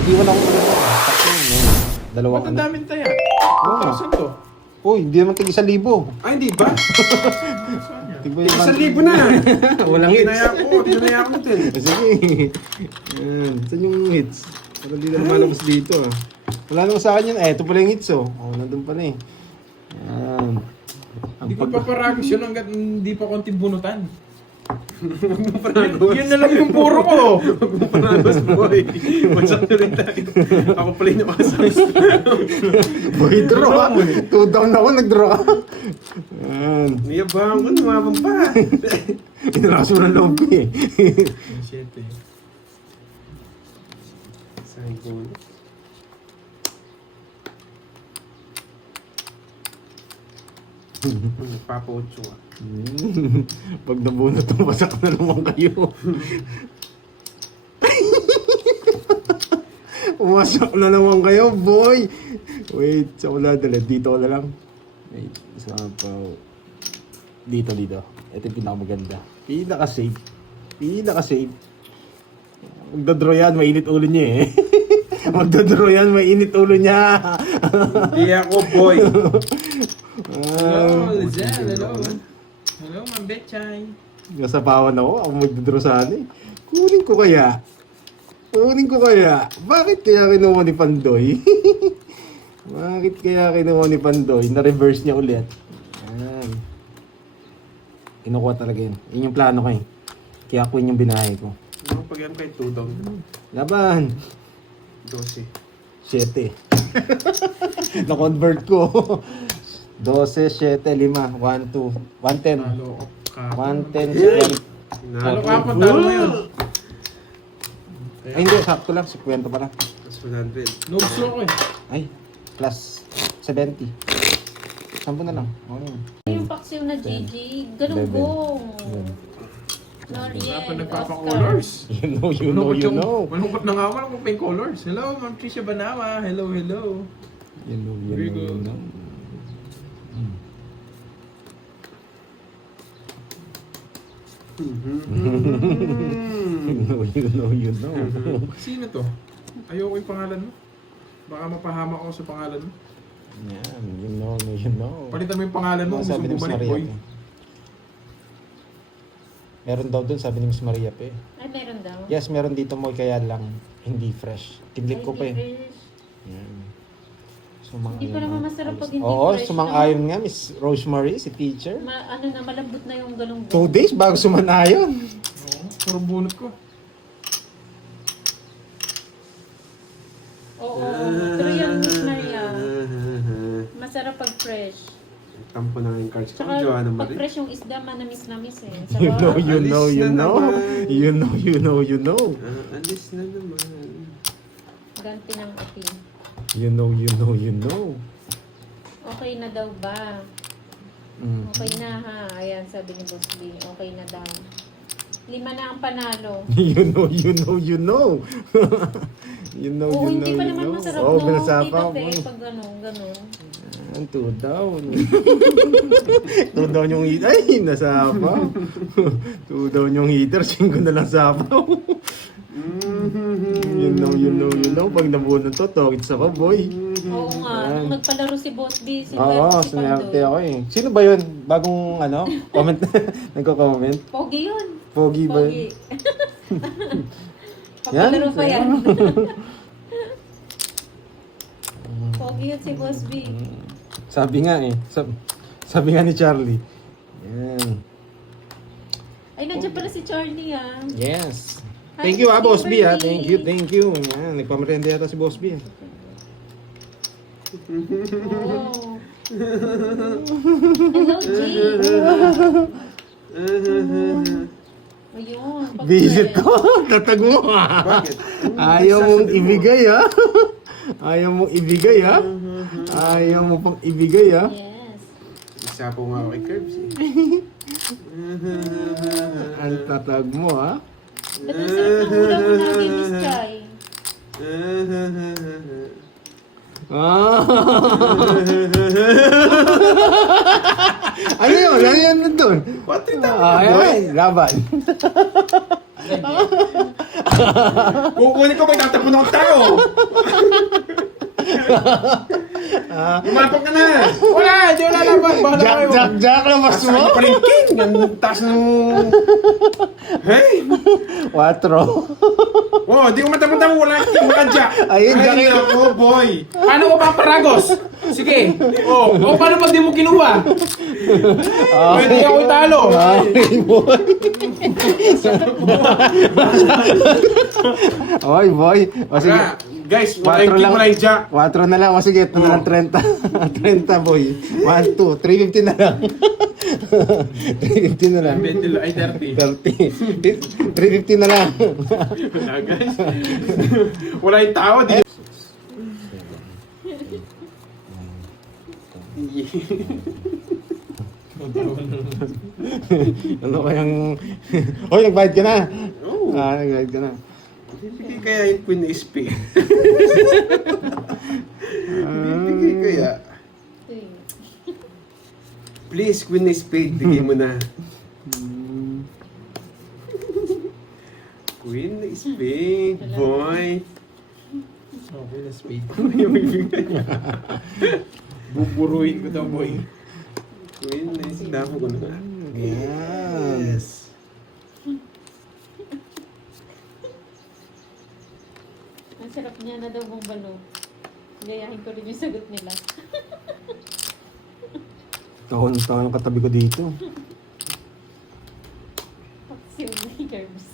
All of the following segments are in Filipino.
Nag-iwan ako ulit. Sakto yun. Dalawang Ba't ang daming taya? Oo nga. 2,000 to. Uy, hindi naman tig 1,000. Ay, hindi ba? Tigba 1,000 na. Walang hits. Tinaya ko din. Sige. Yan. Saan yung hits? Parang di na lumalabas dito ah. Wala naman sa akin yun. Ito pala yung hits oh. Oh, nandun pa na eh. Yan. Hindi ko paparagos yun hanggat hindi pa konting bunutan. Panagos. Yun na lang yung puro ko. Panagos, boy. Bagsak na rin tayo. Ako pala yung nakasas. Boy, draw ah. 2 down ako, nag-draw. Yan. Niyabang ko, numabang pa. Inaraso mo ng loob ko eh. Shit eh. Sahin ko. Papa Ocho ah. Pag nabunot ang basak na naman kayo. Umasak na naman kayo, boy. Wait, sa wala dala. Dito na lang. Wait, sapaw. Dito. Ito yung pinakamaganda. Pinaka-safe. Magdadraw yan, mainit ulo niya eh. Magdadraw yan, mainit ulo niya. Hindi ako, boy. Hello, Lizelle. Hello. Hello, Ma'am Betchay. Nasapawan ako, ako magdadraw sana eh. Kunin ko kaya. Bakit kaya kinuha ni Pandoy? Bakit kaya kinuha ni Pandoy? Na-reverse niya ulit. Ayan. Kinukuha talaga yun. Yun yung plano ko eh. Kaya queen yung binahe ko. Ano pag yan kay Tudong? Laban! 12. 7. Na-convert ko. 12, 7, 5, 1, 2, 110. Talo ko. 110, 7. Talo ka po, talo mo yun. Ay hindi, sakto lang. 50 pa lang. Tapos 100. Nobso ko eh. Ay, plus 70. 10 na lang. Oh, yun. Yung paksiw na GG, galunggong. Wala pa nagpapa-colors. You know. Malungkot na nga ako ng pink colors. Hello, Ma'am Trisha Banawa. Hello. You know. You know. Sino to? Ayoko yung pangalan mo. Baka mapahama ako sa pangalan mo. Yan, you know. Palitan mo yung pangalan mo kung gusto Sabi ni mo Miss bumalik, Maria boy. Pe. Meron daw dun, sabi ni Miss Maria Pe. Ay, meron daw. Yes, meron dito mo, kaya lang hindi fresh. Kidlit ko pa eh. Yan. Hindi pa naman masarap pag hindi Oo, fresh. sumang-ayon nga, Miss Rosemary, si teacher. Malambot na yung galunggong. 2 days bago sumanayon. Oo, puro bunot ko. Oo, pero yan, Miss Maria. Masarap pag fresh. Tampo na yung cards ko. Tsaka Joanna pag Marie. fresh yung isda, manamis-namis eh. You know. Alis na naman. Ganti ng ating. You know. Okay na daw ba? Mm. Okay na ha. Ayan, sabi ni Boss B. Okay na daw. 5 na ang panalo. You know. Oo, hindi pa naman masarap Oo, no. pinasapaw Hindi mo. ba pag ganun. Yan, 2 down. 2 down yung heater. Ay, nasapaw. 2 down yung heater. 5 na lang sapaw. You know. Pag nabunod to, tokits ako, boy. Oo nga, nung nagpalaro si Boss B, si Oo, si sinerte Pandoy. ako eh. Sino ba yun? Bagong comment? Nagko-comment? Pogi yun. Pogi ba yun? Pogi. Papalaro pa yan. Pogi yun si Boss B. Sabi nga eh. Sabi nga ni Charlie. Yan. Ay, nandiyan pala si Charlie ah. Yes. Hi, Thank you Boss B ha. Kimberly. Thank you. Yan, nagpamerenda yata si Boss B. Oh. Hello, G. Ayun. Visit ko. Tatag mo ha. Bakit? Ayaw mong ibigay ha. Ayaw mong ibigay ha. Ayaw mo pang ibigay ha. Yes. Isa po nga ako kay Curbs eh. Ang tatag mo ha. Ba't ang sarap ng ulam mo lagi, Miss Chai? Ah. Ano yun? Ano yun nandun? What? Ay, laban. Kukunin ko, magtatapon ng tao. Lumapag ka na. Wala, di wala laban. Bahala kayo. Jack, labas Saan mo. niyo pa rin king? Ang taas ng... Hey! 4. Oh, di ko matapon wala king, wala jack. Ayun, jack. Ay, nako, boy. Paano ko ba paragos? Sige. O paano pag di mo kinuha? Pwede ako italo. Ay, boy. Oy, boy. O sige. Wala. Guys, wala yung 4 king, lang. wala yung jack. 4 na lang. O sige, ito na lang 30. 30, boy. 1, 2, 350 na lang. 350 na lang. Ay, 30. 30. 350 na lang. Wala, guys. Wala yung tao. Di... Ano kayang... Hoy, nagbayad ka na. Oh. Nagbayad ka na. Bibigay kaya yung Queen na spade. Bibigay kaya. Please, Queen na spade, bigay mo na. Queen na spade, boy. Okay na speed. Yung bibigay. Buburuin ko daw, boy. Queen na spade, damo ko na. Yan. Yes. Ang sarap niya na daw mong balo. Gayahin ko rin yung sagot nila. Taon ng katabi ko dito. Paksiw na herbs.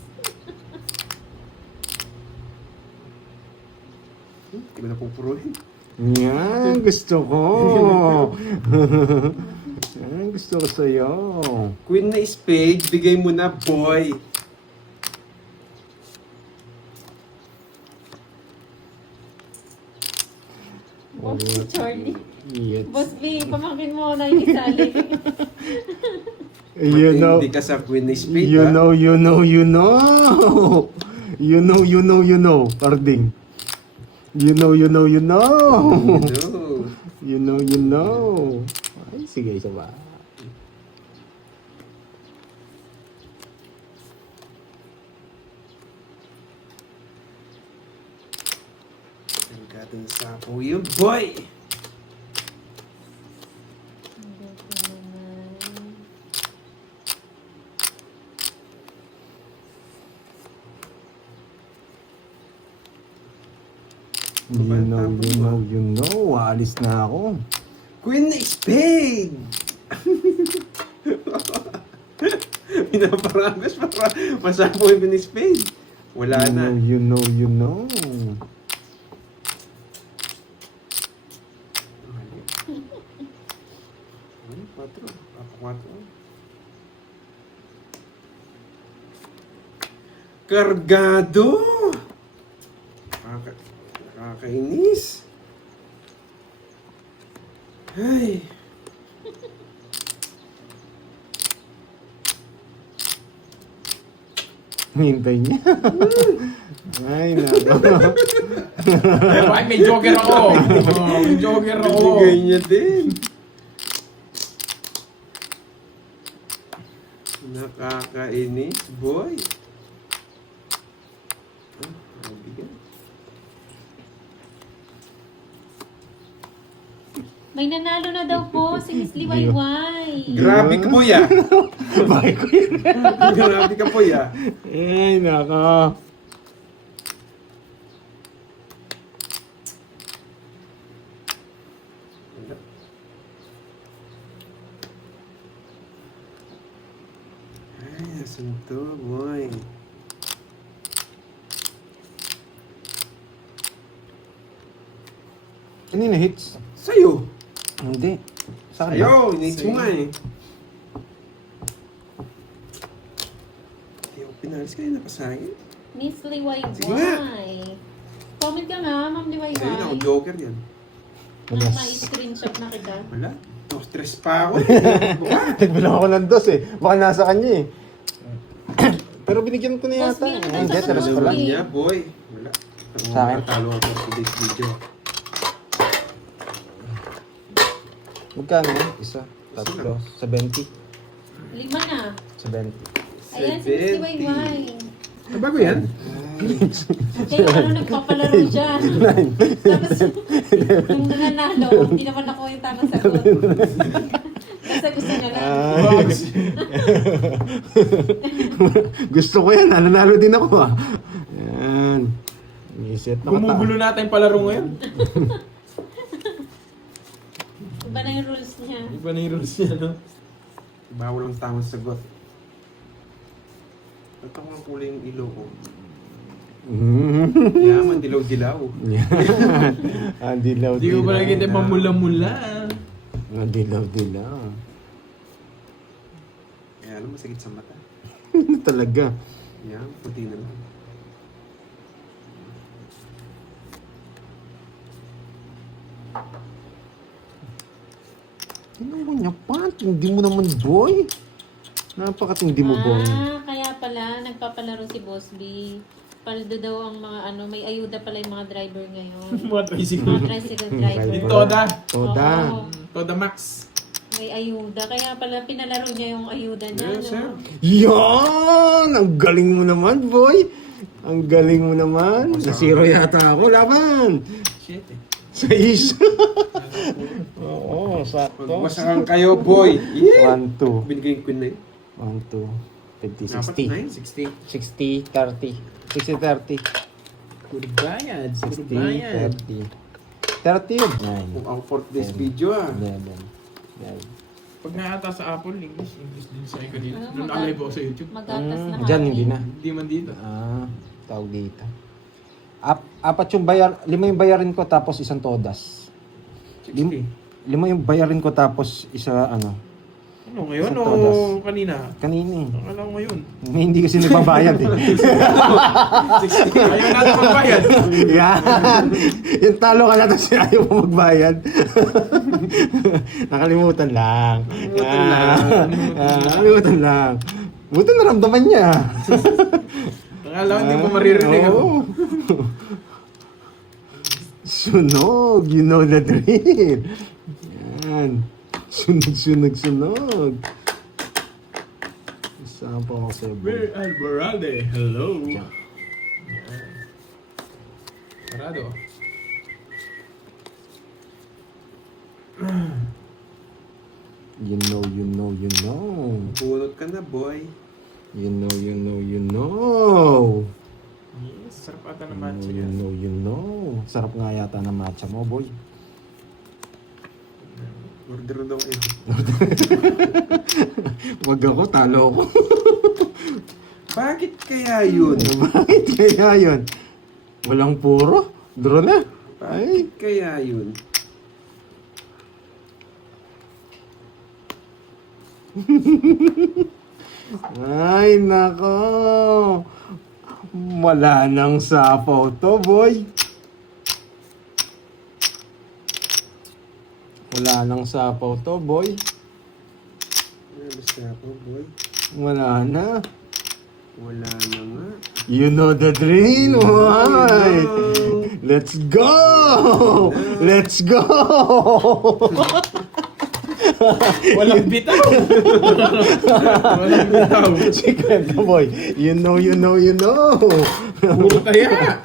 Hindi ko na pupuruin. Yan, gusto ko. Yan, gusto ko sa'yo. Queen na spade, bigay mo na, boy. Boss Charlie. Yes. Boss B, pamangkin mo na yung isali. You know, Hindi ka sa Queen na spade, you ha? know, you know, you know. You know, you know, you know, Parding. You know, you know, you know. No. You know, you know. Ay, sige, isa ba? Delikado na sapo yun, boy! You know, you know, you know. Aalis na ako. Queen na spade! Pinaparangos para masapo yung Queen na spade. Wala na. You know, you know. Ano? 4. Ako 4. Kargado! Nakakainis. Ay. Hintay niya. Ay, nako. Ay, may joker ako. Oh, may joker ako. Bigay niya din. Nakakainis, boy. Ah, bigay. May nanalo na daw po si Miss Liwayway. Grabe ka, boy, ah. Bakit ko yun? Grabe ka, boy, ah. Ay, nako. Ay, nasan to, boy? Kanina hits? Sa'yo. Hindi. Sa akin ba? Sa'yo, inis mo nga, eh. Hindi ako pinalis kayo, napasagin. Miss Sige nga. Liwayway. Comment ka nga, Ma'am Sa'yo na ako, Liwayway. joker yan. Yes. May-screenshot na kita. Wala. No-stress pa ako, eh. Buka. Nagbilang ako ng dos eh. Baka nasa kanya eh. Pero binigyan ko na Boss, yata. meron Ay, ka hindi, sa teras sunod pala. Naman eh. niya, boy. Wala. Sa akin? Talo ako sa today's video. Magkano yun? Isa, tatlo, 70. 5 na. 70. Ayan si Miss 70. Liwayway. Bago yan? Kaya ano nagpapalaro dyan. Tapos, yung nananalo, hindi naman ako yung tamang sagot. Kasi gusto niya lang. Gusto ko yan, nanalo din ako ah. Yan. Iset na Gumugulo natin palaro ngayon. Iba na yung rules niya. Iba na yung rules niya, no? Bawal ang tamang sagot. Ba't ako ang kulay yung ilo ko? Yaman, dilaw-dilaw. Ang dilaw. Hindi ko pa nakikita pamula-mula. Ang dilaw. Kaya alam, masakit sa mata. Talaga. Yan, puti na lang. Ano mo niya pa? Hindi mo naman, boy. Napakatindi mo, boy. Kaya pala, nagpapalaro si Boss B. Paldo daw ang mga ano, may ayuda pala yung mga driver ngayon. Mga tricycle. Mga tricycle driver. Yung Toda. Toda. Oo, Toda Max. may ayuda. Kaya pala pinalaro niya yung ayuda niya. Yes, sir. No? Yan! Ang galing mo naman, boy. Ang galing mo naman. Nasiro yata ako. Laban. Shit eh. Sa isa. Oo, sakto. Magwasakan kayo, boy. Yeah! 1, 2. Binigay yung queen na yun. 1, 2. 50, Dapat 60. 9. 60, 30. 60, 30. Puro bayad. Puro 60, bayad. 30. 30 yun. Kung ang 4th days video ah. 11. Pag nakata sa Apple, English din sa akin kanina. Ano, Nung alive ako sa YouTube. Magatas na Diyan, kami. hindi na. Hindi man dito. Tawag dito. Apat yung bayar, 5 yung bayarin ko tapos isang todas. 60. 5 yung bayarin ko tapos isa ano. Ano ngayon Sa o todas. kanina? Kanina eh. Akala ko ngayon. Hindi kasi nagbabayad eh. 60. Ayaw natin magbayad. Yan! Yung talo ka na tapos ayaw mo magbayad. Nakalimutan lang. Nakalimutan lang. Buti naramdaman niya. Akala ko hindi mo maririnig ako. Oo. Sunog, you know the drill. Yan. Sunog. Saan po ako sa Where Alvarade? Hello. Diyan. Sarado. You know. Bunot ka na, boy. You know. Yes, sarap ata ng matcha yan. You know. Sarap nga yata ng matcha mo, boy. Order na daw kayo. Wag ako, talo ako. Bakit kaya yun? Bakit kaya yun? Walang puro? Draw na. Ay. Bakit kaya yun? Ay, nako. Wala nang sapaw to, boy. Wala nang sapaw to, boy. Basta ako, boy. Wala na. Wala na nga. You know the drill, boy. Let's go! Let's go! Walang bitaw. Walang bitaw. Si Kwento Boy, you know. Puro taya.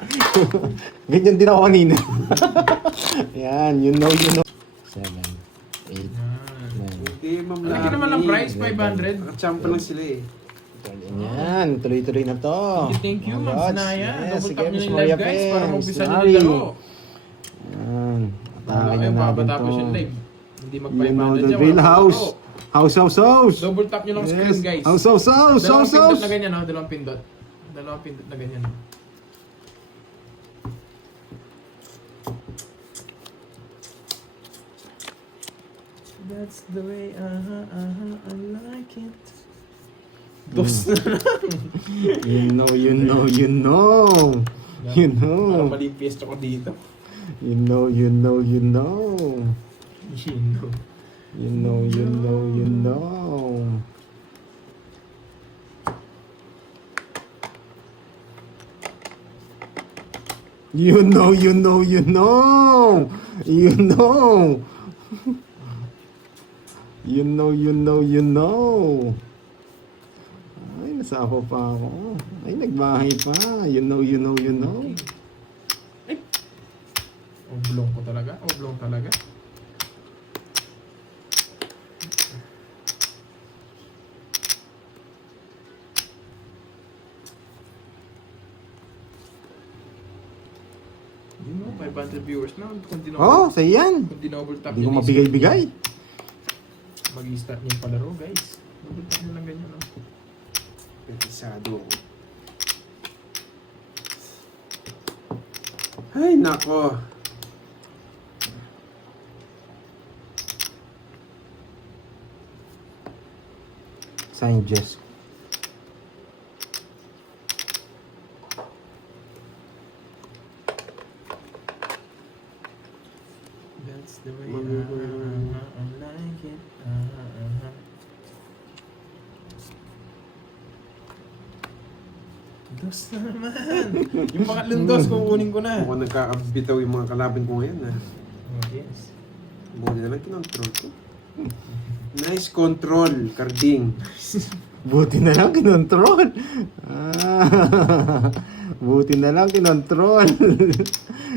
Ganyan din ako kanina. Yan, you know. 7, 8, 9, Hindi, ma'am. Lagi naman ang price, 500. Nakachampa lang sila eh. Yan, tuloy-tuloy na to. Thank you, Mga Ma'am lods. Sinaya. Yes, Double sige, tap nyo Miss yung Maria live, guys, para Pens. mag-umpisa nyo Mari. yung laro. Yan. Baka Atakin kayo, na natin papatapos to. yung live. Hindi You know mag-500 the dyan. drill, walang house. laro. House. Double tap nyo lang screen, guys. House. Dalawang pindot na ganyan, no? Dalawang pindot. Dalawang pindot na ganyan, no? That's the way, I like it. Dos na lang. You know. You Parang know. mali yung piyesta ko dito. You know. You know. You know. You know. Ay, nasapaw pa ako. Ay, nagbahay pa. You know. Ay! Oblong ko talaga. Oblong talaga. Yun mo, 500 viewers na. Kung di na Oh, sa yan. kung di na double tap Hindi ko yun, mabigay-bigay. mag-i-start niyo yung palaro, guys. Double tap mo lang ganyan, no? Petisado ako. Ay, nako. Saint Jess. That's the way Mag- I like it. Dos na naman. Yung pangatlong dos, kukunin ko na. Mukhang nagkakabitaw yung mga kalaban ko ngayon, ha. Oh, yes. Buti na lang kinontrol ko. Nice control, Carding. Buti na lang kinontrol. Buti na lang kinontrol.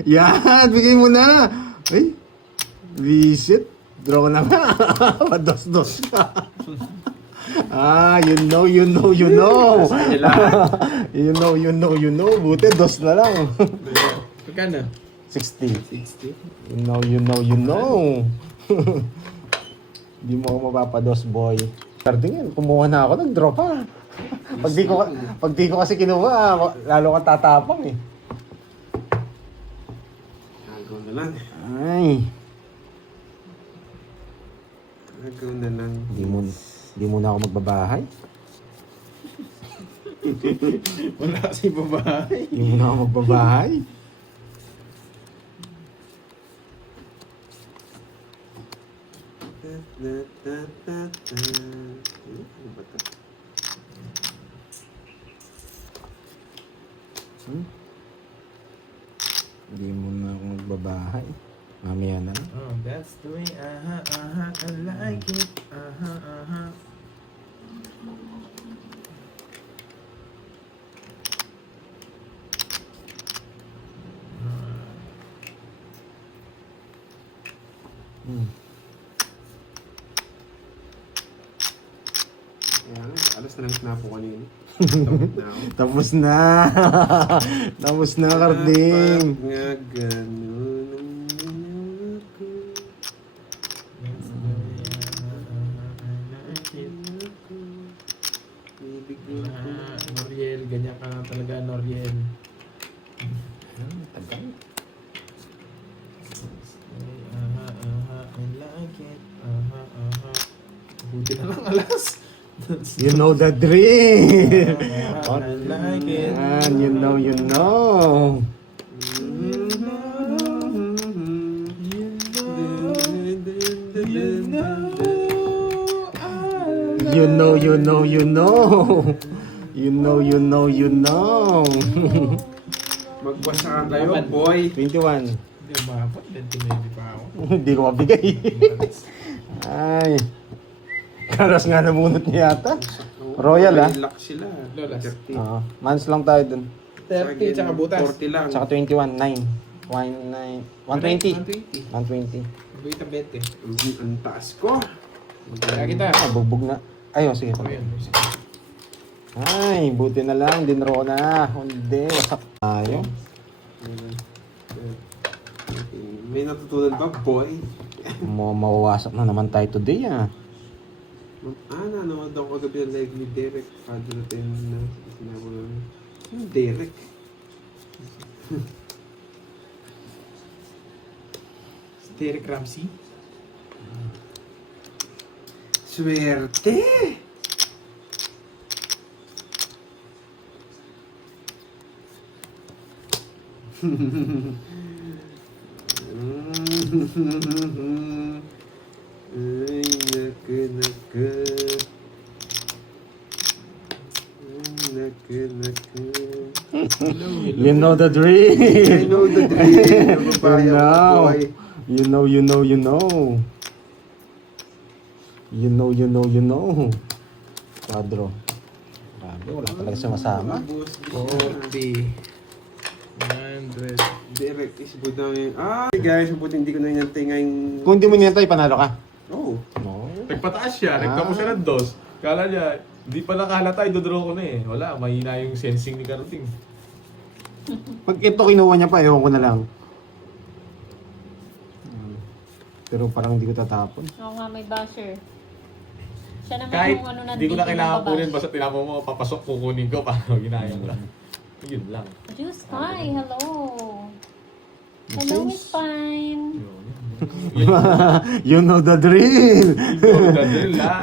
Yan, bigay mo na. Ay, visit. Draw na nga. Mados-dos ka. You know. You know. Buti, dos na lang. Magkano? 60. 60. You know. Hindi mo ako mapapados, boy. Carding, kumuha na ako, nag-draw pa. Pag di ko kasi kinuha, lalo kang tatapang eh. Agaw na lang. Ay, Agaw na lang. hindi mo na ako magbabahay. Wala kasi babae. Hindi mo na ako magbabahay. Ano ba ito? Hindi mo na ako magbabahay. Mamaya na lang. Oh, that's the way, I like it. Hmm. Kaya nga, alas na lang sinapo kanina. Tapos na ako. Tapos na. Tapos na, Carding. Dapat nga ganun ang ako. That's the way, I like it. Bibigyan ko. Noriel, ganyan ka na talaga, Noriel. Tagal. I like it. Buti na lang alas. You know the dream. I like it. And you know. You know. Magbasa ka kayo, boy. 21. Hindi umabot, 29 pa ako. Hindi ko mabigay. Ay. Karas nga namunot niya yata. Royal, ah. May lock sila. Lolas. 30. Oo. Mans lang tayo dun. 30 tsaka butas. 40 lang. Tsaka 21, 9. 120. 120. 120. Buita 20. Ang taas ko. Kaya kita. Ah, bugbog na. Ay, sige. Oh, yan. Ay, buti na lang. Dinro na. Hindi. Wasak tayo. May natutunan ba, boy? Mawawasak na naman tayo today, ah. Nanood ako kagabi ng live ni Derek. Father natin na sinabi ko namin. Yung Derek. Derek Ramsey. Swerte! Ay, naku. You know the dream. I know the dream. Nababaya You ko, know. boy. You know. Quadro. Grabe. Wala talaga sumasama. Boss, 40. 100. Direct is good na yun. Guys, mabuti hindi ko na inantay ngayong... Kung hindi mo niyantay, panalo ka. Oo. No. Nagpataas siya, nagtapos siya ng dos. Kala niya, di pa nakahalata, idodraw ko na eh. Wala, mahina yung sensing ni Karating. Pag ito kinuha niya pa, ewan ko na lang. Pero parang hindi ko tatapon. Oo nga, may basher. Siya naman Kahit yung ano di ko na kailangan nababash. kunin, basta tinapon mo, papasok, kukunin ko, paano ginaya mo lang. Yun lang. Juice, hi, hello. Hello, Miss Pine. You know the drill.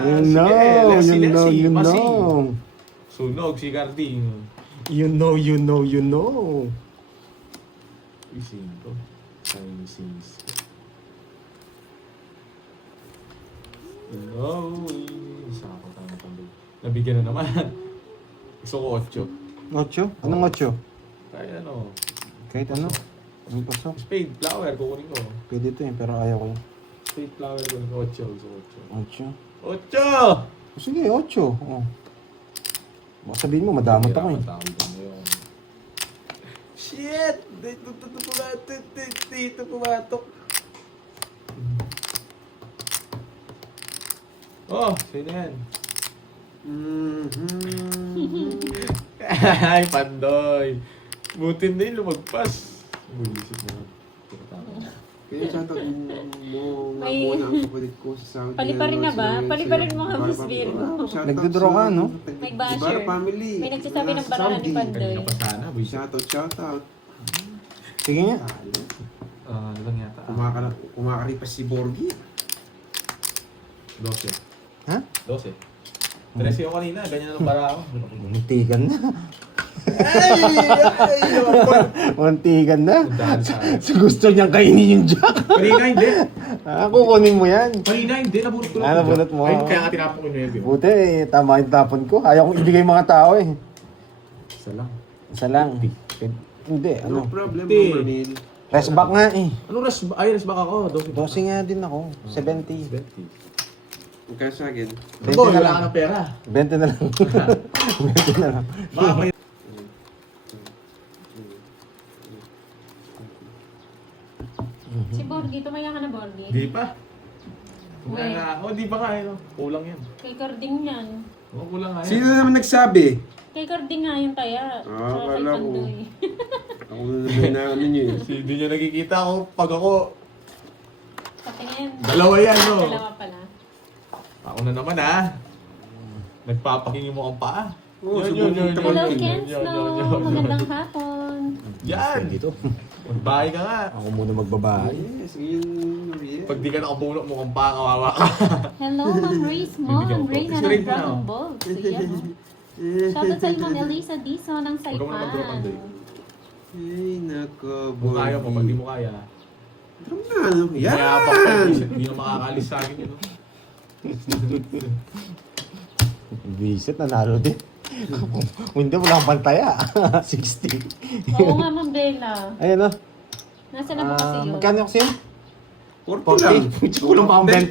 You know. Sunog si Karating. You know. Ising ko. Ay, sings. No. Isa ako tama tambay. Nabigyan na naman. Gusto ko 8. 8? Anong 8? Kaya ano. Kahit ano. Ang pasok. Spade flower, kukunin ko. Pwede ito pero ayaw ko yun. Spade flower, kukunin ko. 8. Gusto ko 8. 8! 8? Sige, 8. Oh. Baka sabihin mo, madamot ako eh. Shit! Dito pumatok. Oh, sino yan? Ay, Pandoy. Butin din lumagpas. Bulisit mo. Kaya shoutout mo nga May- muna ang kapatid ko sa Saudi. Paliparin na ba? Paliparin mo nga, Miss Virgo. Nagdodraw ka, no? May basher. Family. May nagsasabi ng Nasa barahan ni Saudi. Pandoy. Kanina pa sana, buisit. Shoutout. Sige nga. Ano lang yata? Kumakaripas si Borgie. 12. Ha? 12. 13 ako kanina, ganyan ang para ako. Muntikan na. Ay! Muntikan na. Puntahan sa akin. So gusto niyang kainin yung jack. Kanina hindi. Kukunin mo yan. Kanina hindi, nabunot ko lang. Ah, nabunot mo. Ay, kaya nga tinapon ko yung yun. Buti, tama yung tapon ko. Ayaw kong ibigay mga tao eh. Isa lang. Isa lang. Hindi, No ano. problem, Hindi. Mama Neil. Rest back nga eh. Anong rest back ako? 12 nga din ako. 70. 20. Huwag sa akin. 20 Boy, na wala lang. ka ng pera. 20 na lang. 20 na lang. Baka may... Si Borgie, tumaya ka na Borgie. Di pa. Wala Wait. na ako. Di pa nga eh. No? Kulang yan. Kay Carding yan. Oh, kulang nga yan. Sino naman nagsabi? Kay Carding nga yung taya. Tsaka kay akala ko. Pandoy. Ako na naman na ano nyo eh. Hindi niya nakikita ako pag ako... Patingin. Dalawa yan, no? Dalawa pala. Ako na naman ah. Nagpapakingi mo ang paa. Oo, Yun. Hello, Yun, Kensno. Magandang hapon. Yan. Dito. Magbahay ka nga. Ako muna magbabahay. Yes, yun. Maria. Pag di ka nakabunok mo ang paa, kawawa ka. Hello, Ma'am Grace Mo. Bibigyan Ang ko. Reyna ng Straight na, Dragon oh. Ball. So, yan, oh. Shoutout sa Ma'am Elisa Diso ng Huwag ka muna mag-drop, Saipan. Andoy. Ay, nako, Kung kaya mo, pag di mo kaya. Drum na, ano? Mayabang ka, Yan! hindi na makakalis sa akin yun. no? Visit, nanalo din. Kung hindi, wala kang pantaya. 60. Oo nga, Ma'am Bella. Ayun o. Nasa na ba kasi yun? Magkano kasi yun? 40 lang. Kulang pa ang 20.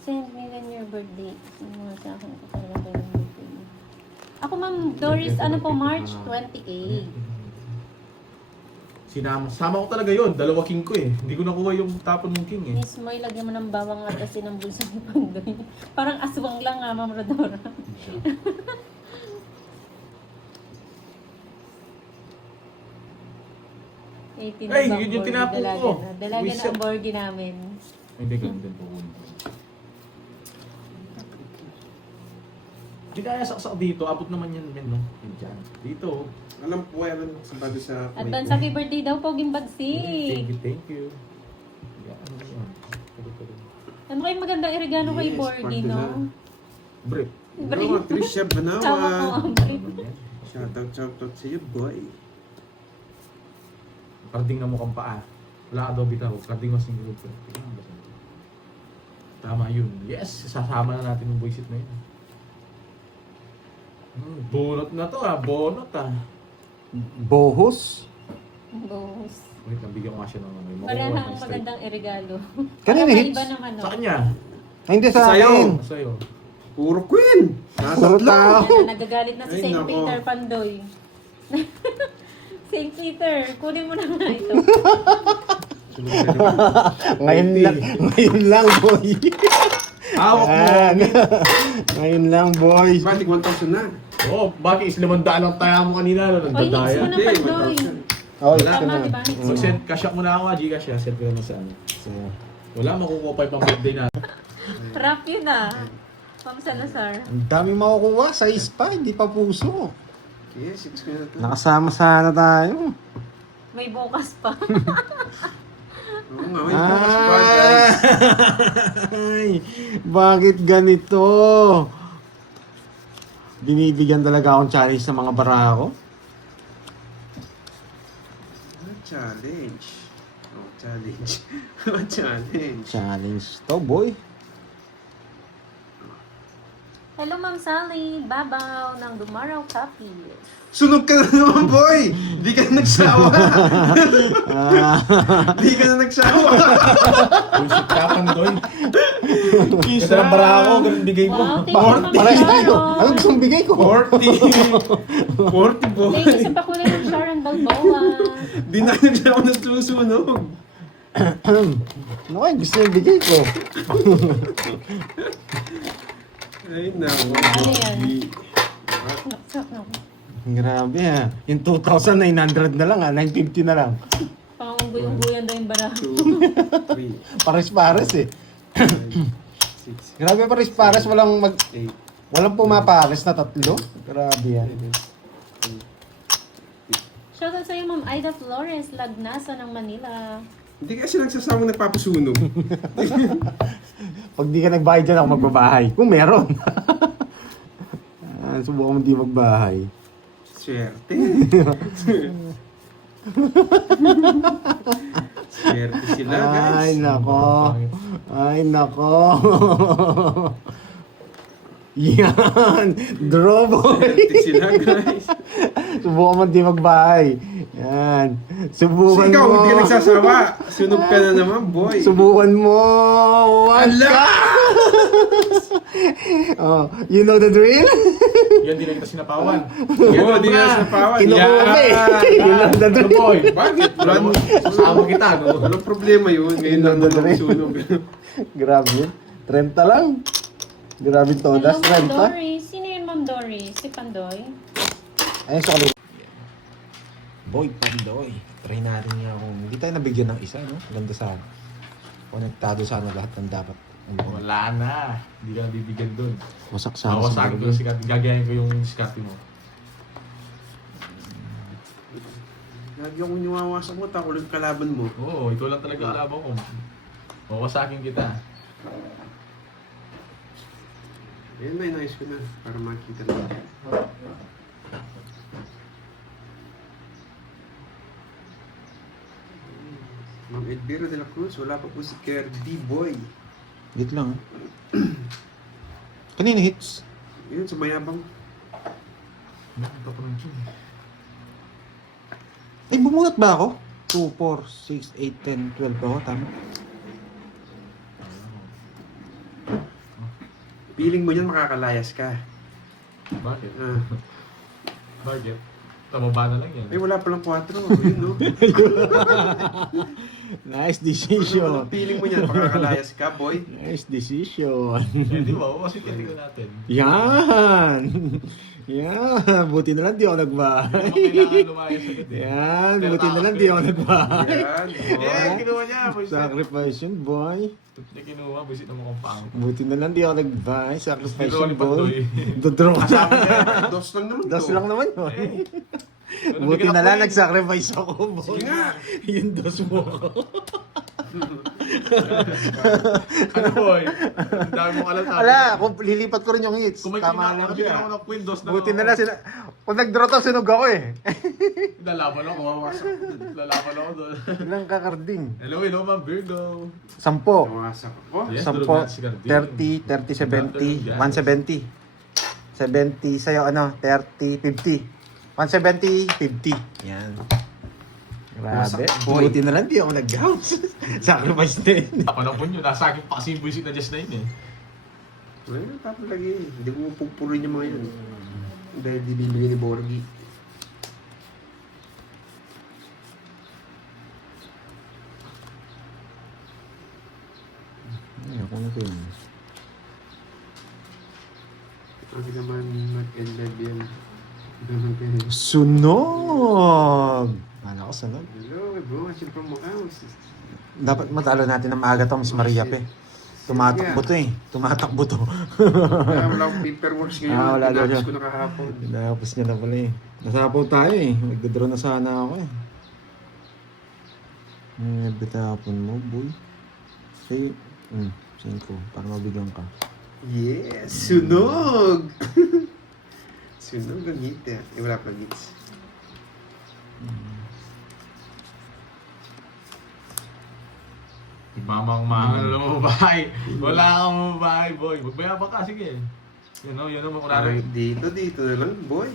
Send me when your birthday. Ano nga sa akin ko talaga kayo ng birthday mo. Ako, Ma'am Doris, ano po, March 28. Sama ko talaga yun. Dalawa king ko eh. Hindi ko nakuha yung tapon ng king eh. Miss Moy, lagyan mo ng bawang at asin ng bulsa ni Pandoy. Parang aswang lang nga, Ma'am Rodora. Ay, yun yung tinapon ko. Dalaga na Wish ang borgi namin. Hindi ganun din po. Hindi kaya saksak dito. Abot naman yan, men, no? Yun dyan. Dito. Alam po, meron sa bago sa... Advance happy birthday daw po, Gimbagsik. Thank you. Yeah, ano yun? Ano kayong magandang irigano kay Yes, Borgie, parte no? na. Brief. Bro, Trisha Tama ko Banawa. ang brief. Shoutout sa iyo, boy. Karding na mukhang paa. Wala ka daw bitaw. Karding mas single ko. Tama yun. Yes! Sasama na natin yung voice it na yun. Bonot na to ah. Bonot ah. Bohos? Boss. Wait, nabigyan ko nga siya ng ano. Parehang magandang irigalo. Kanina hits? Iba naman, no? Sa kanya. Ay, hindi sa Sa'yo. akin. Sa'yo. Puro queen. Puro Nasa tao. Ayan na, nagagalit na si Ay, St. nako. Peter Pandoy. St. Peter, kunin mo na nga ito. Ngayon lang, boy. Hawak mo. Yan. Ngayon lang, boy. Batik 1,000 na. Oh, bakit is 500 lang tayo mo kanina, no? O, hits mo Nagdadaya. na Pandoy. Oh, ito Tama, na. di ba? Mag-send, cash out muna ako, Gcash, send ko naman sa ano. So, Wala, makukuha pa yung pang birthday na. Rap yun ah. Ma'am Salazar. ang dami makukuha. Size pa, hindi pa puso. Yes, 6 ko na ito. Nakasama sana tayo. May bukas pa. Oo nga, may bukas pa, guys. Ay, bakit ganito? Binibigyan talaga akong challenge sa mga barako. Challenge. Oh, challenge. Challenge. Challenge to, boy. Hello, Ma'am Sally. Babaw ng Dumaraw Coffee. Sunog ka na naman, boy! Di ka na nagsawa! Di ka na nagsawa! Bullshit ka, Pandoy. Kasi ng bara ako, ganun bigay mo. Wow, thank you, Ma'am Pares tayo. Sharon. Anong gustong bigay ko? 40! 40, boy! Thank you sa pakulay ng Sharon Balboa. Di na nagsawa ng susunog! Ano kaya gusto yung bigay ko? Ay, naku. Ano yan? No. Grabe ha. Yung 2,900 na lang ha. 950 na lang. Pangunggoy-unggoyan daw yung bara. 2, 3, Pares-pares eh. 6, Grabe pares-pares. Walang 8, walang pumapares na tatlo. Grabe yan. 7. Shoutout sa'yo, Ma'am Aida Flores, Lagnasa ng Manila. Hindi kasi nagsasawang nagpapasunog. Pag di ka nagbayad dyan ako magbabahay. Kung meron. Subukan mo di magbahay. Swerte. Swerte sila, guys. Ay, nako. Ay, nako. Yan. Draw, boy. Swerte sila, guys. Subukan mo di magbahay. Yan. So, Subukan ikaw, mo. hindi ka nagsasawa. Sunog ka na naman, boy. Subukan mo. Wag Ala! ka. Oh, you know the drill? Yan, di lang kita sinapawan. Oo, di na sa pawan. Kinukuha mo eh. You know the Ano, drill? boy? Bakit? Walang, Sasama kita, no? walang problema yun. Ngayon lang naman sunog. Grabe yun. 30 lang. Grabe to. Hello, That's Ma'am 30. Dory. Sino yun, Ma'am Dory? Si Pandoy? Ayun sa kanila. Boy, Pandoy. Try natin nga kung hindi tayo nabigyan ng isa, no? Ganda sana. Konektado sana lahat ng dapat. Wala na. Hindi ka nabibigyan dun. Wasak sana. Mawasakin ko na si Kati. Gagayahin ko yung diskarte mo. Lagi akong niwawasak mo, tako lang kalaban mo. Oo, ikaw lang talaga alaban ko. Mawasakin kita. Ayun, may nais ko na. Para makita lang. Ma'am Edviro de la Cruz, wala pa po si Kirby Boy. Wait lang. Kanina hits. Yun, sa mayabang. Ito pa ng tune. Ay, bumunot ba ako? 2, 4, 6, 8, 10, 12 ba ako? Tama. Feeling mo yan, makakalayas ka. Bakit? Ah. Bakit? Tumaba na lang yan. Ay, wala palang 4. Yun, no? Nice Ano, decision. feeling mo yan, makakalayas ka, boy? Nice decision. Eh, di ba? Kasi titignan natin. Yan! Yan! Buti na lang di ako nagbahay. Hindi mo kailangan lumayas agad eh. Yan! Buti na lang di ako nagbahay. Yan, Eh, kinuha niya. Buisit. Sacrifice yun, boy. Hindi kinuha. Buisit na mukhang pang. Buti na lang di ako nagbahay. Sacrifice Dito yun, ni boy. Pandoy. Dodraw ka. Kasama niya. Dos lang naman Das to. lang naman, boy. Ano, Buti bigyan na ako lang eh. nag-sacrifice ako, boy. Sige nga. Yung dos mo ko. Ano boy? Ang dami mong alam sa akin. Wala, kung lilipat ko rin yung hits. Kung may Tama lang bigyan siya. ako ng Windows na Buti na lang sila. Kung nag-draw to, sinog ako eh. Lalaban ako. Lalaban ako doon. Ilang kakarding? Hello, hello, Ma'am Virgo. 10. Nawasak ako. Yes, 10, durog na si Cardin. 30, 70, 170. 70 sa'yo, ano, 30, 50. 170, 50. Yan. Grabe. Boy. Buti na lang di ako nag-house. Sacrifice din. Panahon nyo, nasa akin pa kasi yung buisit na just na yun eh. Wala, tapos lagi. Hindi ko pupurin yung mga yan. Dahil di bibigyan ni Borgie. Ay, ako na din. Ako naman mag-end yan. Sunog! Ano ko sunog? Hello, bro. Siyempre mo ka. Dapat matalo natin ng maaga to, Miss Maria pe. Tumatakbo to eh. Tumatakbo to. Wala akong paperworks ngayon. Wala daw Tinapos siya. ko na kahapon. Tinapos niya na pala eh. Nasapaw tayo eh. Nagdodraw na sana ako eh. Bitapon mo, boy. Say, 5. Para mabigyan ka. Yes! Sunog! Sunog ang hit eh. Wala pa hits. Mamang-mangal na babae. Wala kang babae, boy. Magbayabang ka, sige. Yun o, Parang kunwari. dito na lang, boy.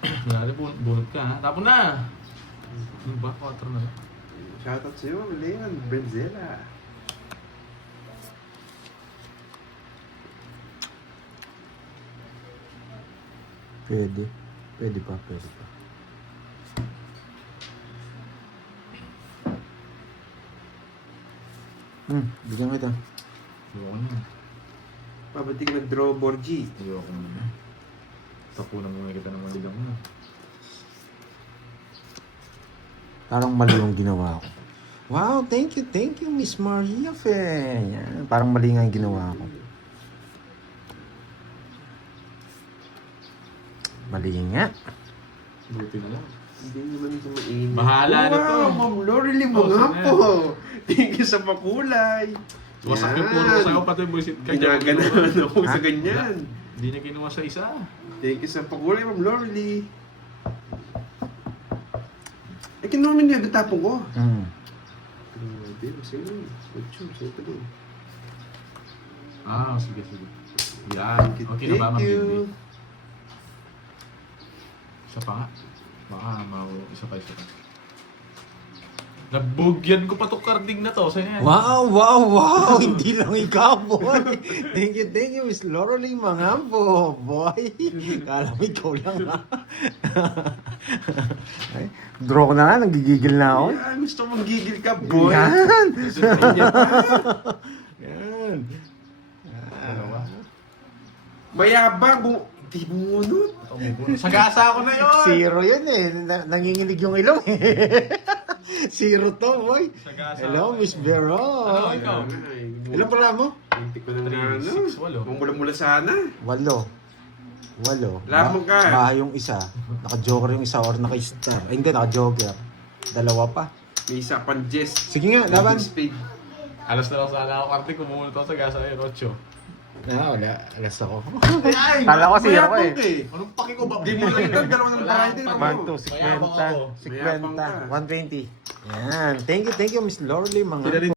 Kunwari, bunot ka, ha? Tapon na! Ano ba? 4 na lang. Shoutout sa'yo, Leon Benzela. Pwede. Pwede pa. Bigyan kita. Ayoko na. Pabating nag-draw Borgie. Ayoko na. Tapunan mo kita ng mga mo. Parang mali yung ginawa ko. Wow, thank you, Miss Maria Fe. Yan, parang mali nga yung ginawa ko. Mali nga. Buti na lang. Hindi naman ito mainit. Bahala na to. Wow, Ma'am Lorely mo Oh, nga sana po. Thank you sa pakulay. Wasak yung puro sa'yo, pati buisit ka. Ginaganahan ako Ha? sa ganyan. Hindi niya kinuha sa isa. Thank you sa pakulay, Ma'am Lorely. Eh, kinuha mo niya, gatapon ko. Hindi, sige. Sige pa din. Sige. Yan. Okay na ba, Ma'am Thank you. Bibi? Isa pa nga. Baka isa pa. Nabugyan ko pa to carding na to. Sa'yo yan. Wow! Hindi lang ikaw, boy. Thank you, Miss Lorely Mangampo, boy. Kala mo ikaw lang, ha? Ay, draw ko na nga, nagigigil na ako. Yan, gusto mong gigil ka, boy. Yan! Gusto niya pa. Yan. Dalawa. Mayabang, hindi bumunot. Sagasa ako na yun! 0 yun eh. Nanginginig yung ilong eh. 0 to, boy. Sagasa Hello, ako. Miss Vero. Ano, ikaw? Ilan pala mo? Hindi ko na 3, 6, 8. Kung mula-mula sana. 8. Lamang ka. Baha yung isa. Naka-joker yung isa or naka-star. Ay, hindi, naka-joker. 2 pa. May isa pang Jess. Sige nga, laban. Spade. Alas na lang sana ako karte kung pumunta ako sa gasa ngayon, 8. Wala. Alas ako. Ay! Kala ko 0 Mayabang eh. ka eh. Anong paki ko ba? Di mo lang ito, dalawa ng bahay din ako. 1, 2, Mayabang ako. 50, 50, 120. Yan. Thank you, Miss Lorely. Mga